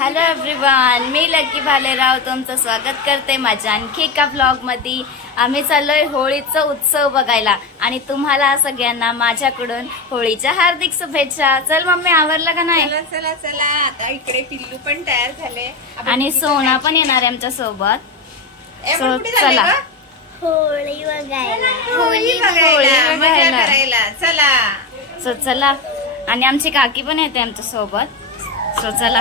Hello everyone, मी lucky Bhalerao तुमचं स्वागत करते माझ्या आणखी एका ब्लॉग मध्ये। आम्ही चाललोय होळीचा उत्सव बघायला आणि तुम्हाला सगळ्यांना माझ्याकडून होळीच्या हार्दिक शुभेच्छा। चल मम्मी, आवरलं का नाही? चला चला चला, आता इकडे पिल्लू पण तयार झाले आणि सोना पण येणार आहे आमच्या सोबत। चला होळी बघायला, होळी बघायला चला। सो चला, आणि आमची काकी पण येते आमच्या सोबत। सो चला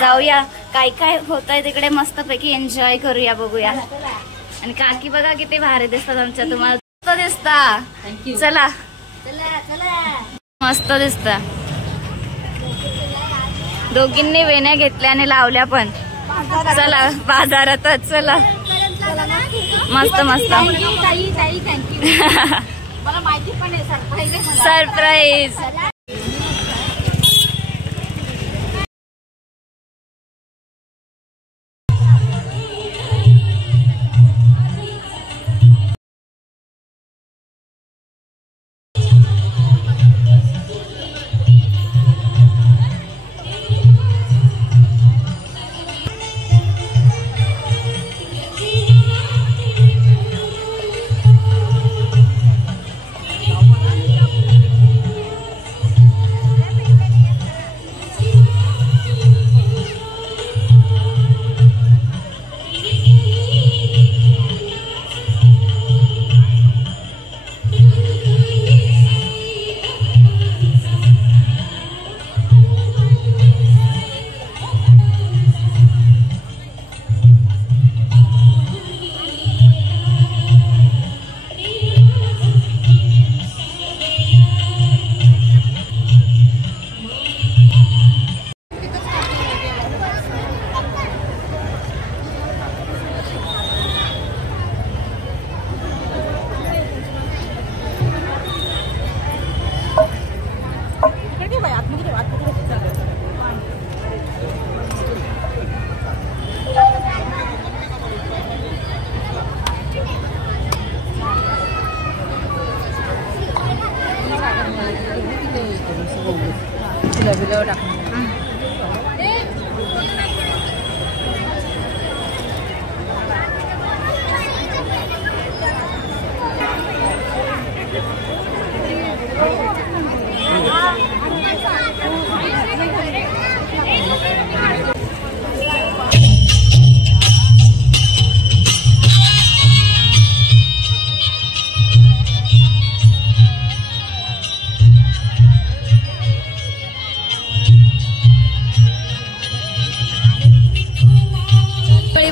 जाऊया, काय काय होत आहे तिकडे मस्तपैकी एन्जॉय करूया, बघूया। आणि काकी बघा किती भारी दिसतात आमच्या, तुम्हाला दिसता? चला मस्त दिसता। दोघींनी वेण्या घेतल्या आणि लावल्या पण। चला बाजारातच, चला मस्त मस्त। मला माहिती पण आहे सरप्राईज।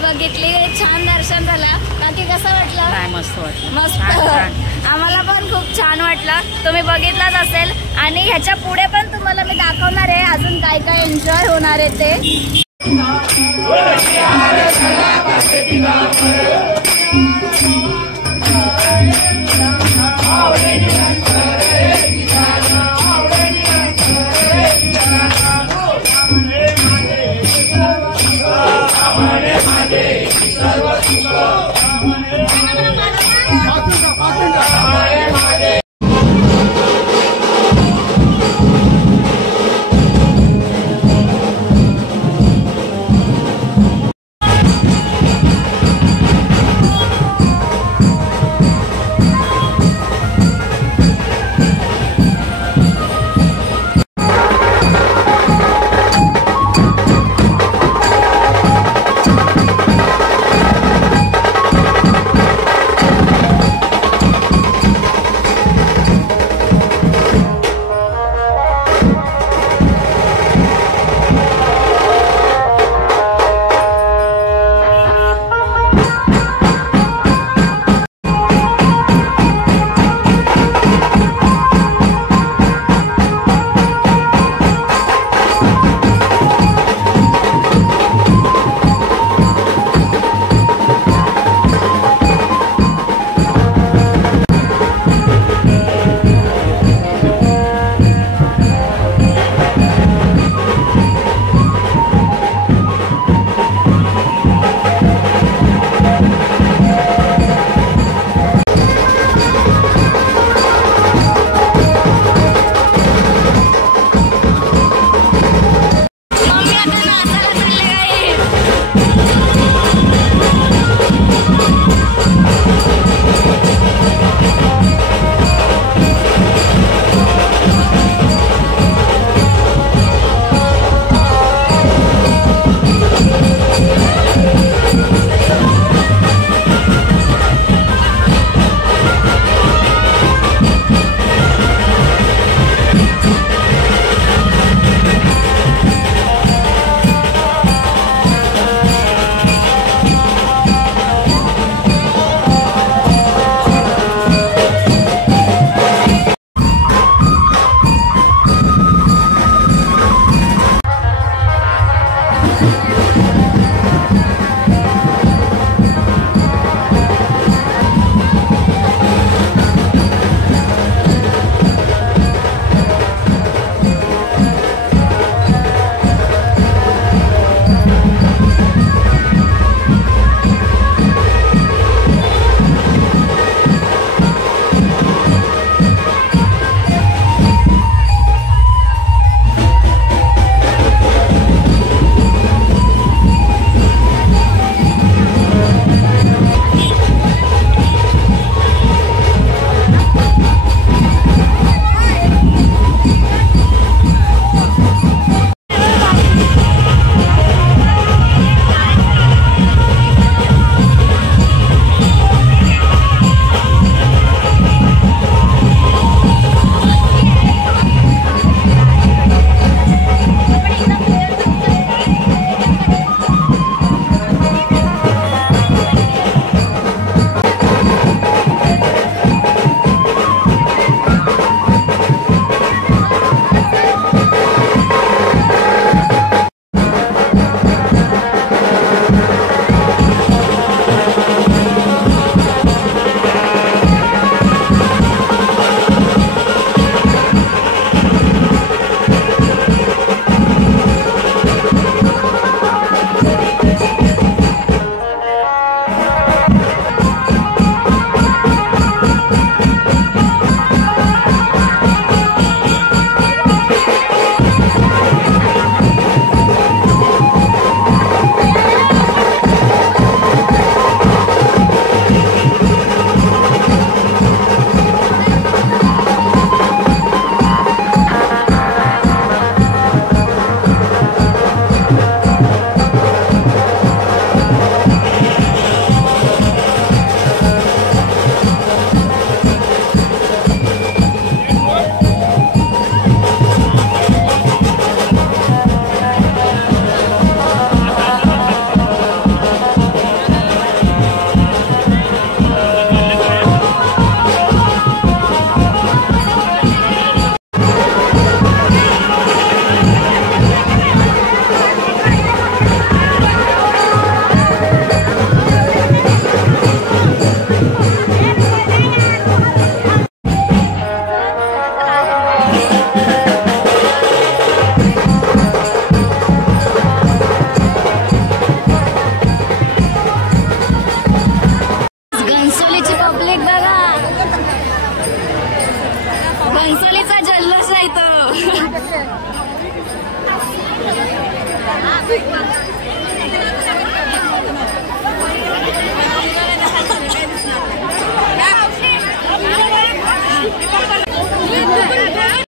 बघितली, छान दर्शन झाला। बाकी कसं वाटलं? मस्त वाटलं, मस्त। आम्हाला पण खूप छान वाटलं, तुम्ही बघितलंच असेल। आणि ह्याच्या पुढे पण तुम्हाला मी दाखवणार आहे अजून काय काय एन्जॉय होणार आहे ते।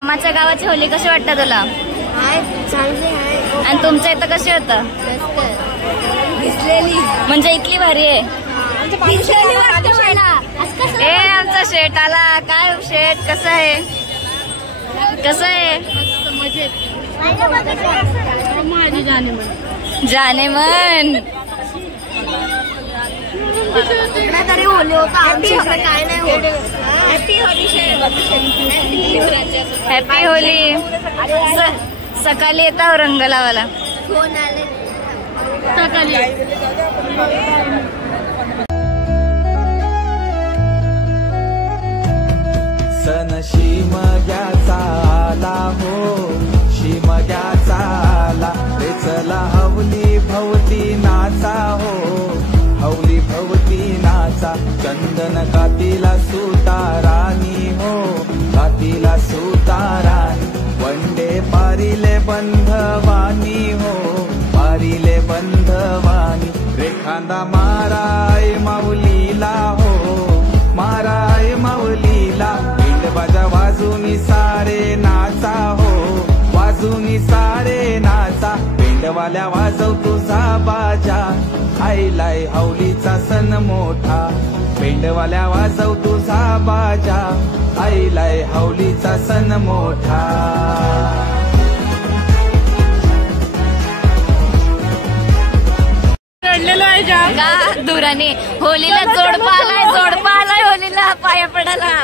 मामाच्या गावाची होली कशी वाटतं तुला? आणि तुमच्या इथं कशी होतं? म्हणजे इतकी भारी आहे. ए आमचा शेट आला. काय शेट, कसं आहे? कसं आहे? जाने मन तरी होली होता आमच्याकडे काय नाही होत. Happy Holy. सकाळी येता रंग लावायला. फोन आले सकाळी. सन शिमग्याचा आला हो, शिमग्याचा आला रे चला हवली भवती नाचा हो, हवली भवती नाचा. चंदन कातीला सुतारानी हो, कातीला सुतारानी. वंडे पारिले बंधवानी हो, पारिले बंधवानी. रेखांदा माराय माऊलीला हो, माराय माऊलीला. बाजा वाजूनी सारे नाचा हो, वाजूनी सारे नाचा. पेंडवाल्या वाजव तुझा बाजा, आईलाय हवलीचा सण मोठा. पेंडवाल्या वाजव तुझा बाजा, आईलाय हवलीचा सण मोठा. का दुराने होलीला जोडपा आलाय, जोडपा आलाय होलीला पाया पडायला.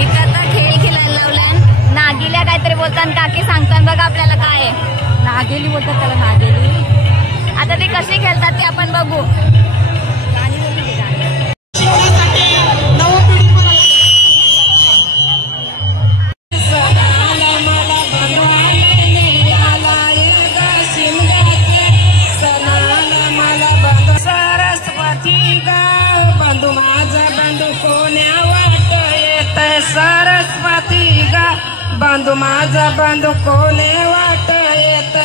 इथं आता खेळ खेळायला लावलाय. नागिल्या काहीतरी बोलतात, काकी सांगतात बघा आपल्याला काय. नागेली बोलतात त्याला, नागेली. आता ते कशी खेळतात ते आपण बघू. सरस्वती गा बांधू माझा बांधू कोणे वाट येत.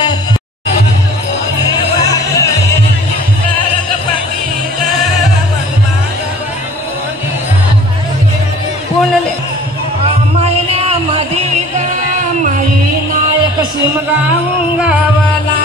पुणले महिन्यामध्ये गा माई नायक शिमगाव गावाला.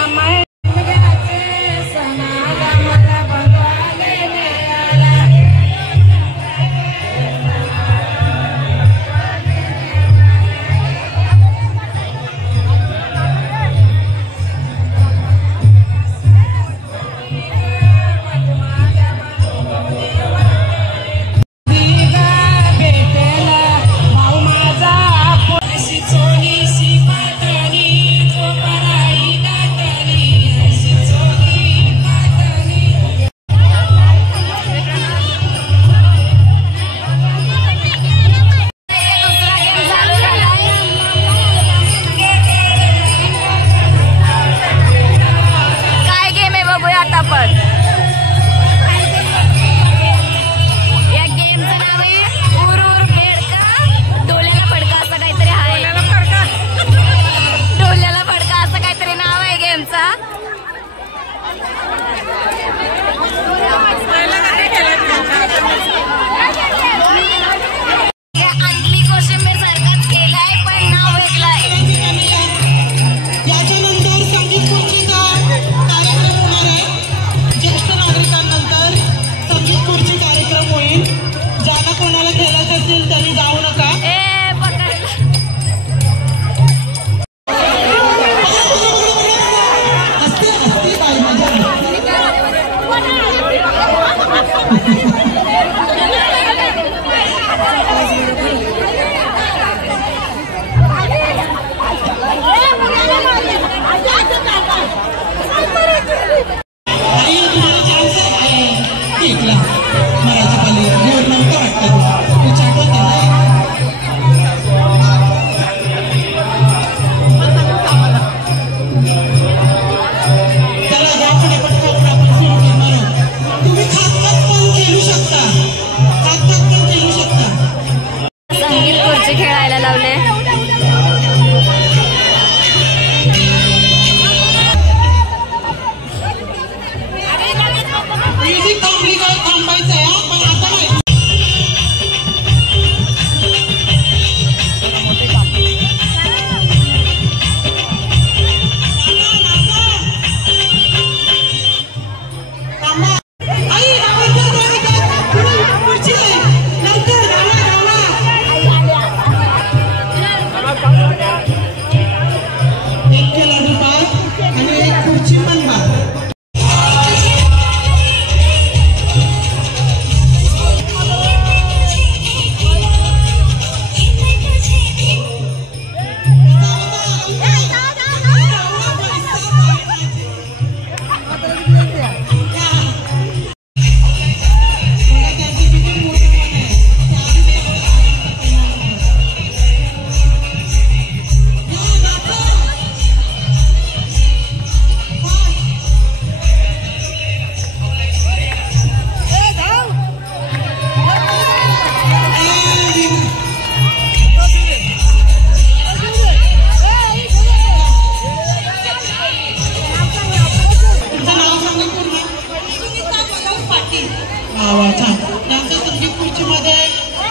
मध्ये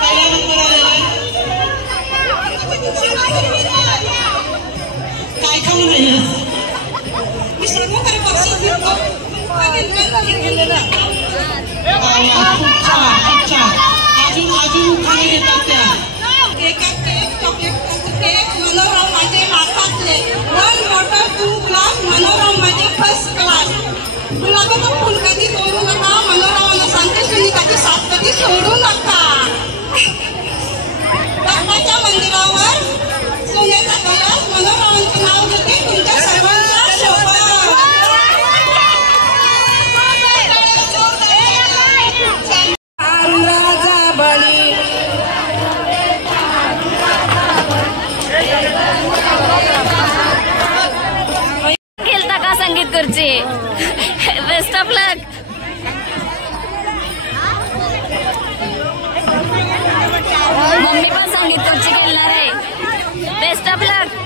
पहिला नंबर आलेला आहे. काय खाऊ नाही मी सर्व काही बक्षीस घेतो. खूप छान. अजून खाणे येतात त्या केक मनोरमाचे हातातले 1 बॉटल 2 ग्लास मनोरमाचे फर्स्ट क्लास. गुलाबाचं फुल कधी तोडू नका. मनोरमाला सांगते सुनीताची साथ कधी सोडू नका. बाप्पाच्या मंदिरावर सोन्याचा कलश मनोरमाचं नाव घेते तुमच्या सर्वांच्या शोभा. राजा बळी खेळता का संगीत खुर्ची. Best of luck. मम्मी पण संगीत खुर्ची खेळणार आहे. बेस्ट ऑफ लक.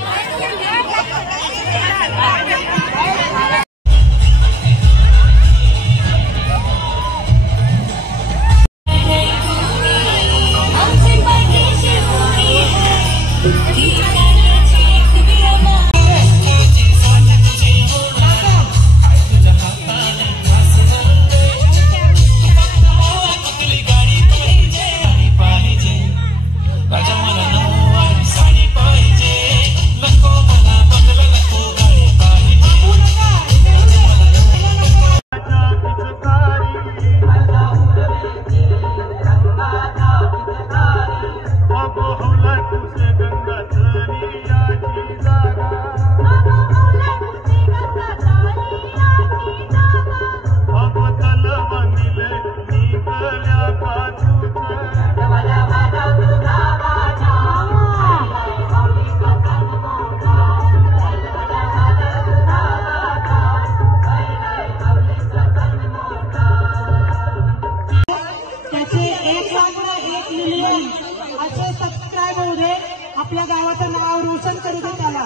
आपल्या गावाचं नाव रोशन करू दे त्याला.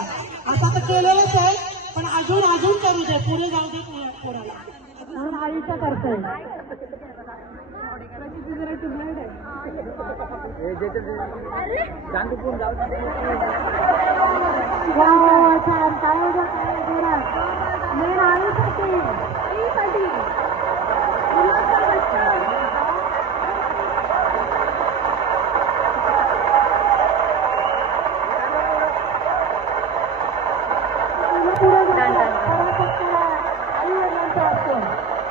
आता तर केलेलंच आहे पण अजून करू दे. पुढे जाऊ दे पोराला म्हणून आयुष्य करतोय.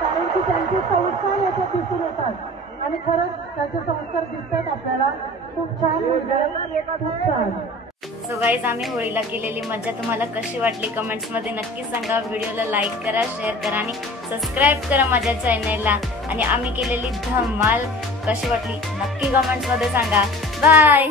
कारण की त्यांचे संस्कार याच्यात दिसून येतात आणि खरंच त्याचे संस्कार दिसतात आपल्याला. खूप छान. सो गाईज, आम्ही होळीला केलेली मजा तुम्हाला कशी वाटली कमेंट्स मध्ये नक्की सांगा. व्हिडिओला लाईक करा, शेअर करा आणि सबस्क्राईब करा माझ्या चॅनलला. आणि आम्ही केलेली धमाल कशी वाटली नक्की कमेंट्स मध्ये सांगा. बाय.